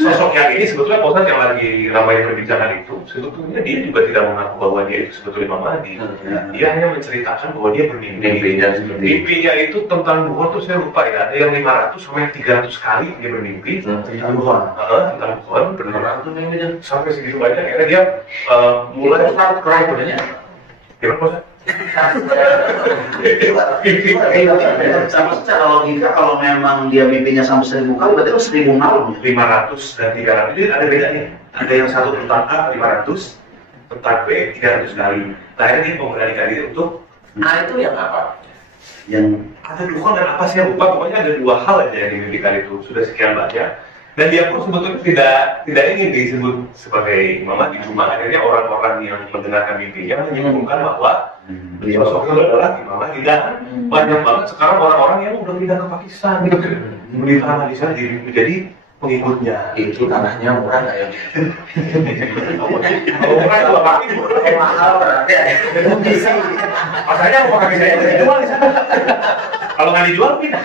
Sosok yang ini sebetulnya Pak Ustadz yang lagi ramai perbincangan itu sebetulnya dia juga tidak mengaku bahwa dia itu sebetulnya Imam Mahdi. Dia hanya menceritakan bahwa dia bermimpi. Mimpinya itu tentang Tuhan tuh saya lupa ya, ada yang 500 sampai 300 kali dia bermimpi tentang Tuhan beneran tuh mimpinya sampai segitu banyak. Akhirnya dia mulai start cry sebenarnya. Gimana Pak Ustadz? Sama secara logika kalau memang dia mimpinya sampai 1000 kali berarti 1000 malam 500 dan 300 jadi ada bedanya. Ada yang satu tentang A 500, tentang B 300 kali. Nah akhirnya dia mengendalikan diri untuk itu yang apa? yang ada dua dan apa sih lupa, pokoknya ada dua hal aja yang dimimpikan itu sudah sekian banyak. Dan dia pun sebetulnya tidak ingin disebut sebagai Imam Mahdi, cuma akhirnya orang-orang yang mendengarkan mimpinya menyimpulkan bahwa sosok itu adalah Imam Mahdi. Dan banyak banget sekarang orang-orang yang udah pindah ke Pakistan gitu, di tanah di sana jadi pengikutnya. Itu tanahnya murah nggak ya? Murah itu apa? Mahal berarti ya. Bisa. Makanya mau kami saya dijual di sana. Kalau nggak dijual pindah.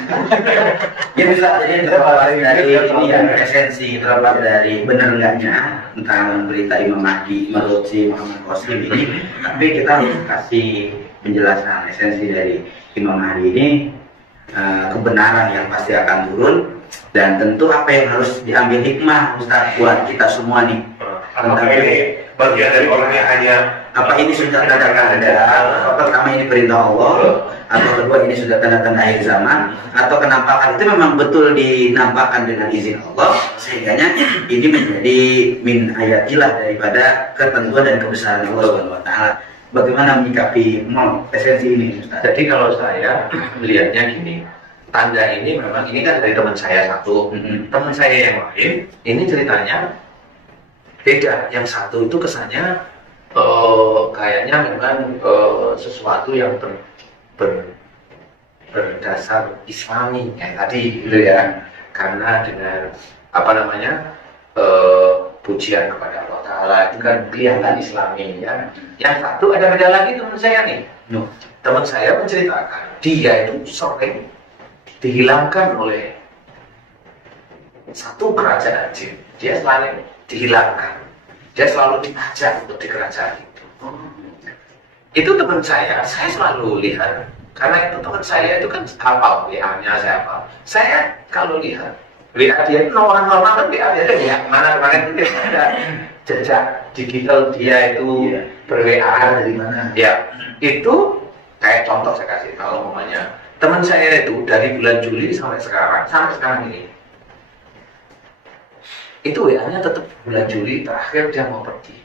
ya bisa jadi terlepas dari ini ya esensi, terlepas dari benar enggaknya tentang berita Imam Mahdi menurut si Muhammad Qasim ini, tapi kita harus kasih penjelasan esensi dari Imam Mahdi ini, kebenaran yang pasti akan turun, dan tentu apa yang harus diambil hikmah Ustaz buat kita semua nih. Apakah ini bagian dari orang yang hanya apa ini sudah tanda-tanda, apa pertama ini perintah Allah, atau kedua ini sudah tanda-tanda akhir zaman, atau kenampakan itu memang betul dinampakkan dengan izin Allah, sehingganya ini menjadi min ayatillah daripada ketentuan dan kebesaran Allah Subhanahu wa taala. Bagaimana menyikapi esensi ini Ustaz? Jadi kalau saya melihatnya gini, tanda ini memang ini kan dari teman saya satu, teman saya yang lain ini ceritanya beda. Yang satu itu kesannya kayaknya memang sesuatu yang berdasar Islami kayak tadi gitu ya, karena dengan apa namanya pujian kepada Allah Ta'ala itu kan kelihatan Islami ya. Yang satu ada beda lagi teman saya nih. Teman saya menceritakan dia itu sering dihilangkan oleh satu kerajaan jin. Dia selalu dihilangkan, dia selalu diajak untuk di kerajaan itu. Itu teman saya selalu lihat, karena itu teman saya itu kan hafal WA-nya saya hafal. Saya kalau lihat dia itu orang normal kan dia ada ya mana kemarin itu dia ada jejak digital dia itu ber-WA dari mana? Ya itu kayak contoh saya kasih kalau umpamanya teman saya itu dari bulan Juli sampai sekarang ini itu WA-nya tetap bulan Juli terakhir dia mau pergi.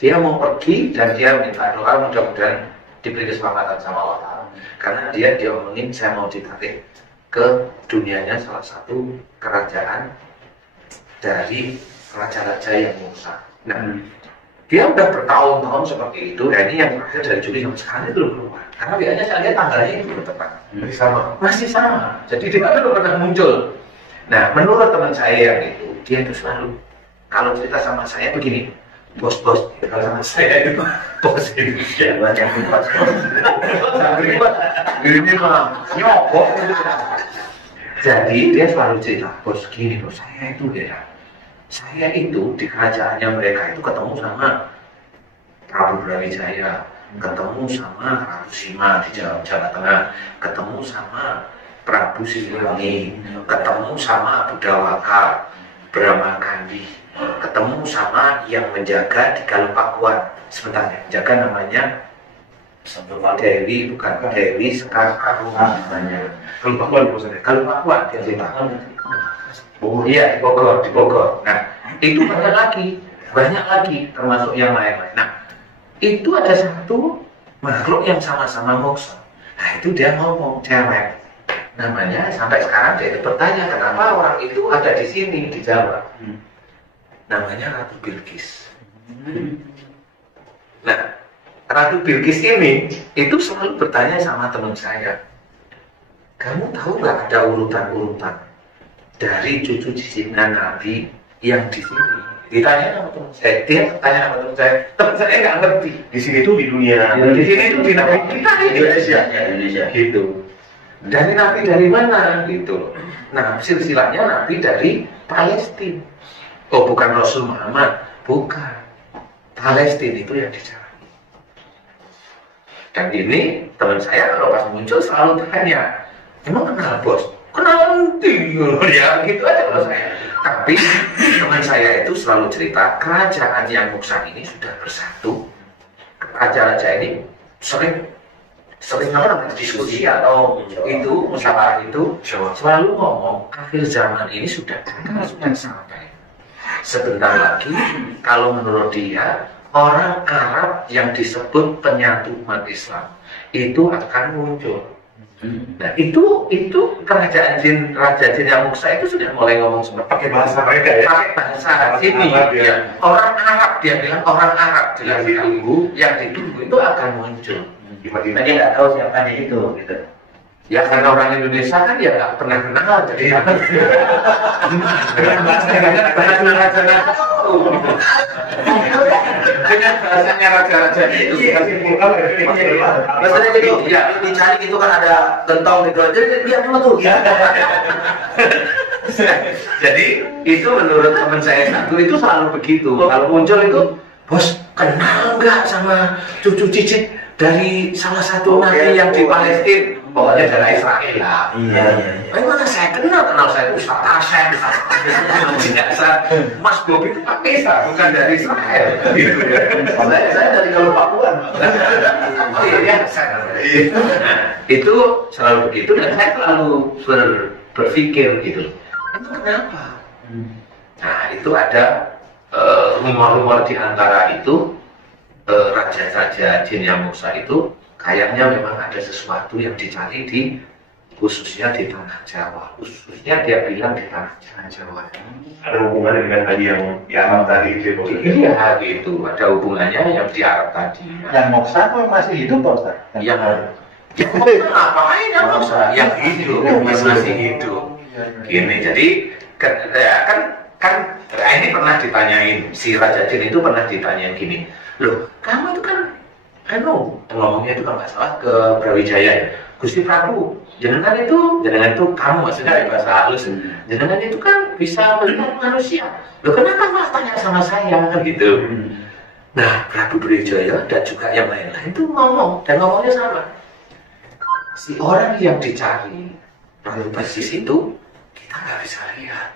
Dia mau pergi dan dia minta doa mudah-mudahan diberi keselamatan sama Allah Ta'ala. Karena dia omongin saya mau ditarik ke dunianya salah satu kerajaan dari raja-raja yang Musa. Nah, dia udah bertahun-tahun seperti itu. Dan ini yang terakhir dari Juli sampai sekarang itu belum keluar. Karena biasanya saya lihat tanggalnya itu belum tepat. Masih sama. Jadi dia belum pernah muncul. Nah, menurut teman saya yang itu, dia itu selalu kalau cerita sama saya begini, bos, kalau sama saya itu bos ini ya banyak bos. Ini mah nyokok. Jadi dia selalu cerita, bos gini bos, saya itu di kerajaannya mereka itu ketemu sama Prabu Brawijaya, ketemu sama Prabu Sima di Jawa Tengah, ketemu sama Prabu Siliwangi, ketemu sama Abu Dawaka, Brahma Kandi, ketemu sama yang menjaga di Galupakuan. Sebentar, yang menjaga namanya Dewi, bukan Dewi sekarang namanya Galupakuan dia cerita. Iya di Bogor. Nah itu banyak lagi termasuk yang lain-lain. Nah itu ada satu makhluk yang sama-sama moksa. Nah itu dia ngomong cewek. Namanya sampai sekarang dia bertanya kenapa orang itu ada di sini di Jawa. Namanya Ratu Bilqis. Nah Ratu Bilqis ini itu selalu bertanya sama teman saya, kamu tahu nggak ada urutan-urutan dari cucu cicinan Nabi yang di sini? Ditanya sama teman saya, dia tanya sama teman saya nggak ngerti. Di sini tuh di dunia, Di sini tuh di negeri kita Indonesia gitu. Dari nabi dari mana gitu. Nah, silsilahnya nabi dari Palestina. Oh, bukan Rasul Muhammad, bukan. Palestina itu yang dicari. Dan ini teman saya kalau pas muncul selalu tanya, emang kenal bos? Kenal nanti ya gitu aja kalau saya. Tapi teman saya itu selalu cerita kerajaan yang Muksan ini sudah bersatu. Raja-raja ini sering apa namanya diskusi atau itu musyawarah itu selalu ngomong akhir zaman ini sudah sampai. Sebentar lagi kalau menurut dia orang Arab yang disebut penyatu umat Islam itu akan muncul. Nah itu kerajaan jin, raja jin yang Muksa itu sudah mulai ngomong seperti pakai bahasa mereka ya, pakai bahasa sini ya. Orang Arab, dia bilang orang Arab yang ditunggu itu akan muncul. Dia nggak tahu siapa dia itu gitu. Ya karena orang Indonesia kan dia nggak pernah kenal, jadi dengan bahasanya raja-raja dengan bahasanya raja-raja itu maksudnya jadi ya dicari itu kan ada gentong gitu, jadi dia dulu tuh ya. Jadi itu menurut teman saya satu itu selalu begitu. Kalau muncul itu, bos kenal nggak sama cucu cicit dari salah satu nabi yang di Palestina? Pokoknya dari Israel lah. Iya. Mana saya kenal saya itu Ustaz Asep. Mas Bobi itu pakai Isa, bukan dari Israel. Gitu ya. Saya dari kalau Papua. Iya, itu selalu begitu dan saya selalu berpikir gitu. Itu kenapa? Nah itu ada rumor-rumor di antara itu raja-raja jin yang Muksa itu kayaknya memang ada sesuatu yang dicari khususnya di tanah Jawa, khususnya dia bilang di tanah Jawa. Ada hubungannya dengan tadi yang di Arab tadi itu? Iya, itu ada hubungannya yang di Arab tadi. Yang Moksa kok masih hidup Pak Ustaz? Yang ngapain yang Moksa? Yang hidup, masih hidup. Gini, jadi kan ini pernah ditanyain, si Raja Jin itu pernah ditanyain gini, loh kamu itu kan ngomongnya itu kalau nggak salah ke Brawijaya ya, Gusti Prabu, jenengan itu kamu maksudnya dari bahasa halus, jenengan itu kan bisa melihat manusia, loh kenapa malah tanya sama saya kan gitu. Nah Prabu Brawijaya dan juga yang lain-lain itu ngomong dan ngomongnya sama, si orang yang dicari lalu basis itu kita nggak bisa lihat.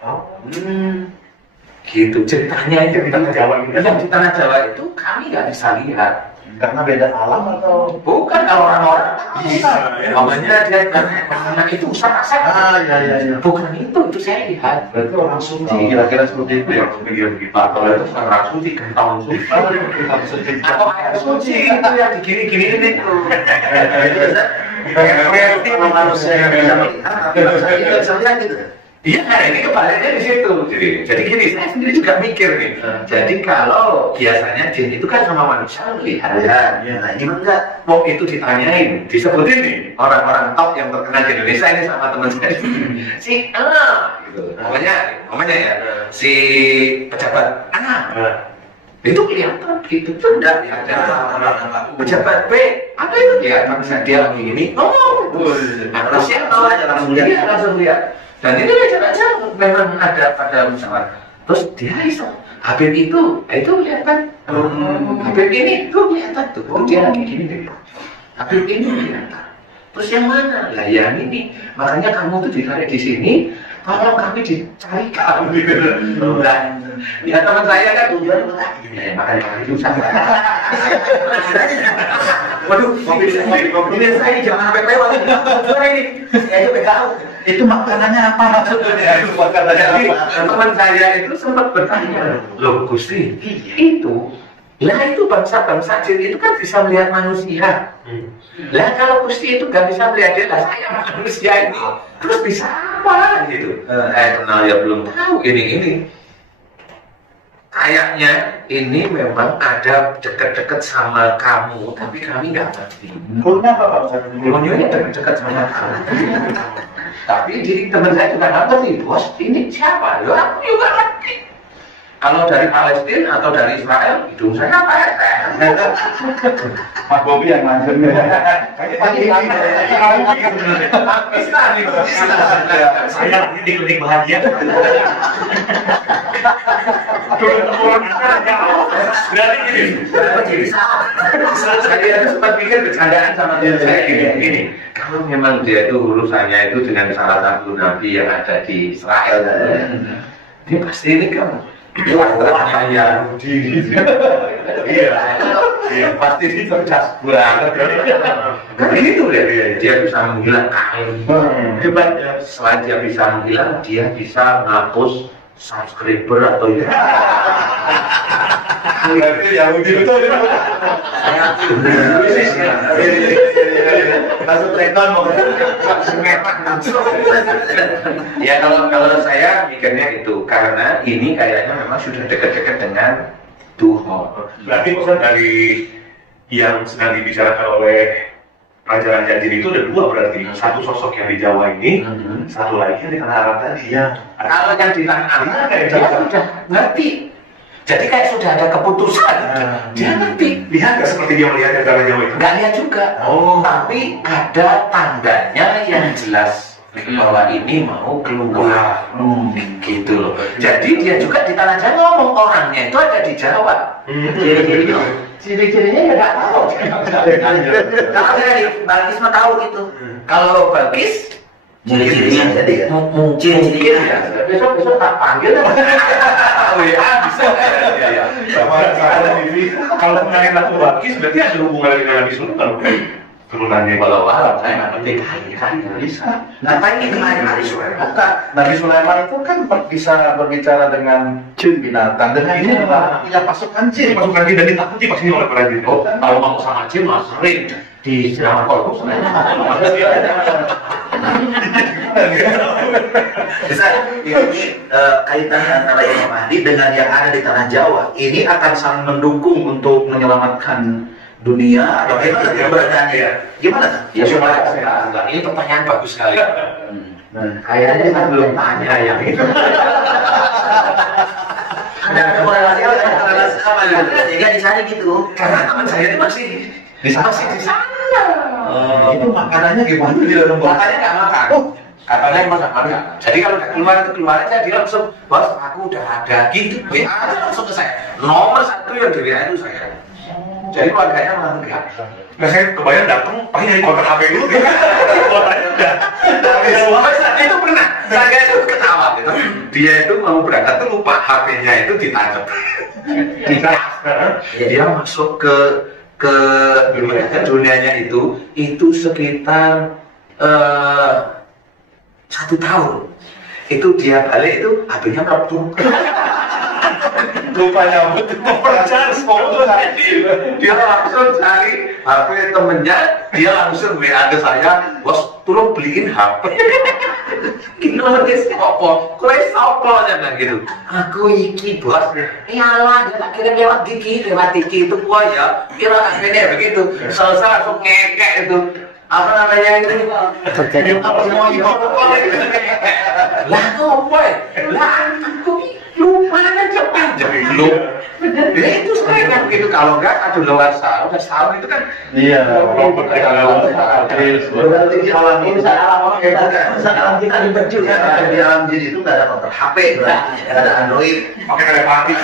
Gitu ceritanya itu di tanah Jawa. Yang di tanah Jawa itu kami nggak bisa lihat. Karena beda alam atau? Bukan, kalau orang-orang bisa. Namanya dia karena itu Ustaz Asep. Iya. Bukan itu saya lihat. Berarti orang suci, kira-kira seperti itu ya? Begitu. Kalau itu bukan orang suci, kentang suci. Atau air suci itu yang digini-gini itu. Kreatif manusia yang bisa melihat, kita bisa lihat gitu. Iya, ini kebaliknya di situ. Jadi gini, saya sendiri juga mikir nih. Jadi kalau biasanya jin itu kan sama manusia melihat. Iya. Nah, ini enggak. Mau itu ditanyain, disebutin nih orang-orang top yang terkenal di Indonesia ini sama teman saya. Si gitu. Namanya ya, si pejabat itu kelihatan gitu, sudah ada. Pejabat B, ada itu kelihatan dia lagi ini ngomong. Manusia tahu aja langsung lihat. Dan itu aja memang ada pada musyawarah. Terus dia iseng, Habib itu kelihatan. Habib ini tuh kelihatan tuh, dia lagi gini deh. Habib ini kelihatan. Terus yang mana? Lah yang ini. Makanya kamu tuh ditarik di sini, tolong kami dicarikan. Nah, ya teman saya kan tujuan makanya itu sama. Waduh, mobil saya jangan sampai lewat. Tujuan ini, saya juga tahu. Itu makanannya apa maksudnya? Teman saya itu sempat bertanya, loh Gusti, itu bangsa-bangsa jin itu kan bisa melihat manusia. Lah kalau Gusti itu gak bisa melihat dia, lah saya manusia ini terus bisa apa gitu? Kenal ya belum tahu ini. Kayaknya ini memang ada deket-deket sama kamu, tapi kami nggak ngerti. Punya apa Pak? Punya deket-deket sama kamu. Tapi diri teman saya juga nggak ngerti, bos. Ini siapa? Loh, aku juga ngerti. Kalau dari Palestina atau dari Israel, hidung saya apa? Mas Bobi yang langsung. Saya lagi di klinik bahagia. Berarti gini. Saya sempat pikir bercandaan sama dia saya gini. Kalau memang dia itu urusannya itu dengan salah satu nabi yang ada di Israel, dia pasti ini kan iya, pasti dia cerdas banget. Kan gitu dia bisa menghilang kain. Hebat ya. Selain dia bisa menghilang, dia bisa menghapus subscriber atau itu. Berarti Yahudi betul. Masuk rekon mau Ya kalau saya mikirnya itu karena ini kayaknya memang sudah dekat-dekat dengan Tuhan. Berarti pesan dari yang sedang dibicarakan oleh Raja-Raja Jin itu ada dua berarti. Satu sosok yang di Jawa ini, satu lagi yang di Tanah Arab tadi. Ya. Kalau yang di Tanah Arab dia sudah ngerti. Jadi kayak sudah ada keputusan. Dia ngerti. Lihat nggak seperti dia melihat yang Tanah Jawa itu? Nggak lihat juga. Tapi ada tandanya yang jelas bahwa ini mau keluar. Gitu loh. Jadi dia juga di Tanah Jawa ngomong orangnya itu ada di Jawa. Ciri-cirinya ya nggak tahu. Kalau dari Balkis mah tahu gitu. Kalau Balkis Ciri-cirinya jadi ya. mungkin ya. Besok tak panggil. Oh ya bisa. Ya. Sama TV. Kalau mengenai Ratu Balkis berarti ada hubungan dengan Nabi Sulaiman. Turunannya. Walau saya nggak ngerti kan bisa. Ngapain ini kemarin Nabi Sulaiman? Bukan, Nabi Sulaiman itu kan bisa berbicara dengan jin binatang dan ini adalah punya pasukan jin. Pasukan jin dan ditakuti pasti oleh para jin. Oh, kalau mau sama jin mas sering di Siraman Kolbus. Bisa ini kaitan antara Imam Mahdi dengan yang ada di Tanah Jawa ini akan saling mendukung untuk menyelamatkan dunia atau keberadaannya. Gimana? Ya coba saya ini pertanyaan bagus sekali. Kayaknya saya belum tanya yang itu. Ada korelasi apa ya? Sehingga di sana gitu. Karena teman saya itu masih di sana. Itu makanannya gimana di dalam Makanya nggak makan. Katanya emang nggak makan. Jadi kalau udah keluar aja dia langsung, bos aku udah ada gitu. WA aja langsung ke saya. Nomor satu yang di WA itu saya. Jadi keluarganya malah enggak. Nah saya kebayang datang, paling dari kontak HP dulu. Kotanya udah. Itu pernah. Saya itu ketawa gitu. Dia itu mau berangkat tuh lupa HP-nya itu ditangkap. Dia masuk ke dunianya itu sekitar 1 tahun. Itu dia balik itu HP-nya melepuh. lupa nyambut Dia langsung cari HP temennya, dia langsung WA ke saya, bos tolong beliin HP. Gimana guys, sopo, kue sopo jangan gitu. Aku iki bos, iyalah dia tak kirim lewat Diki itu gua ya, kira HP-nya begitu, selesai langsung ngekek itu. Apa namanya itu? Apa semua itu? Lah ngopo? Lah aku lupa aja jadi lu. Itu sering kan begitu kalau enggak aduh luar udah setahun itu kan. iya berarti di alam ini Alam kita dibentuk ya. Di alam jin itu nggak ada konter HP, nggak ada Android. Pakai telepati.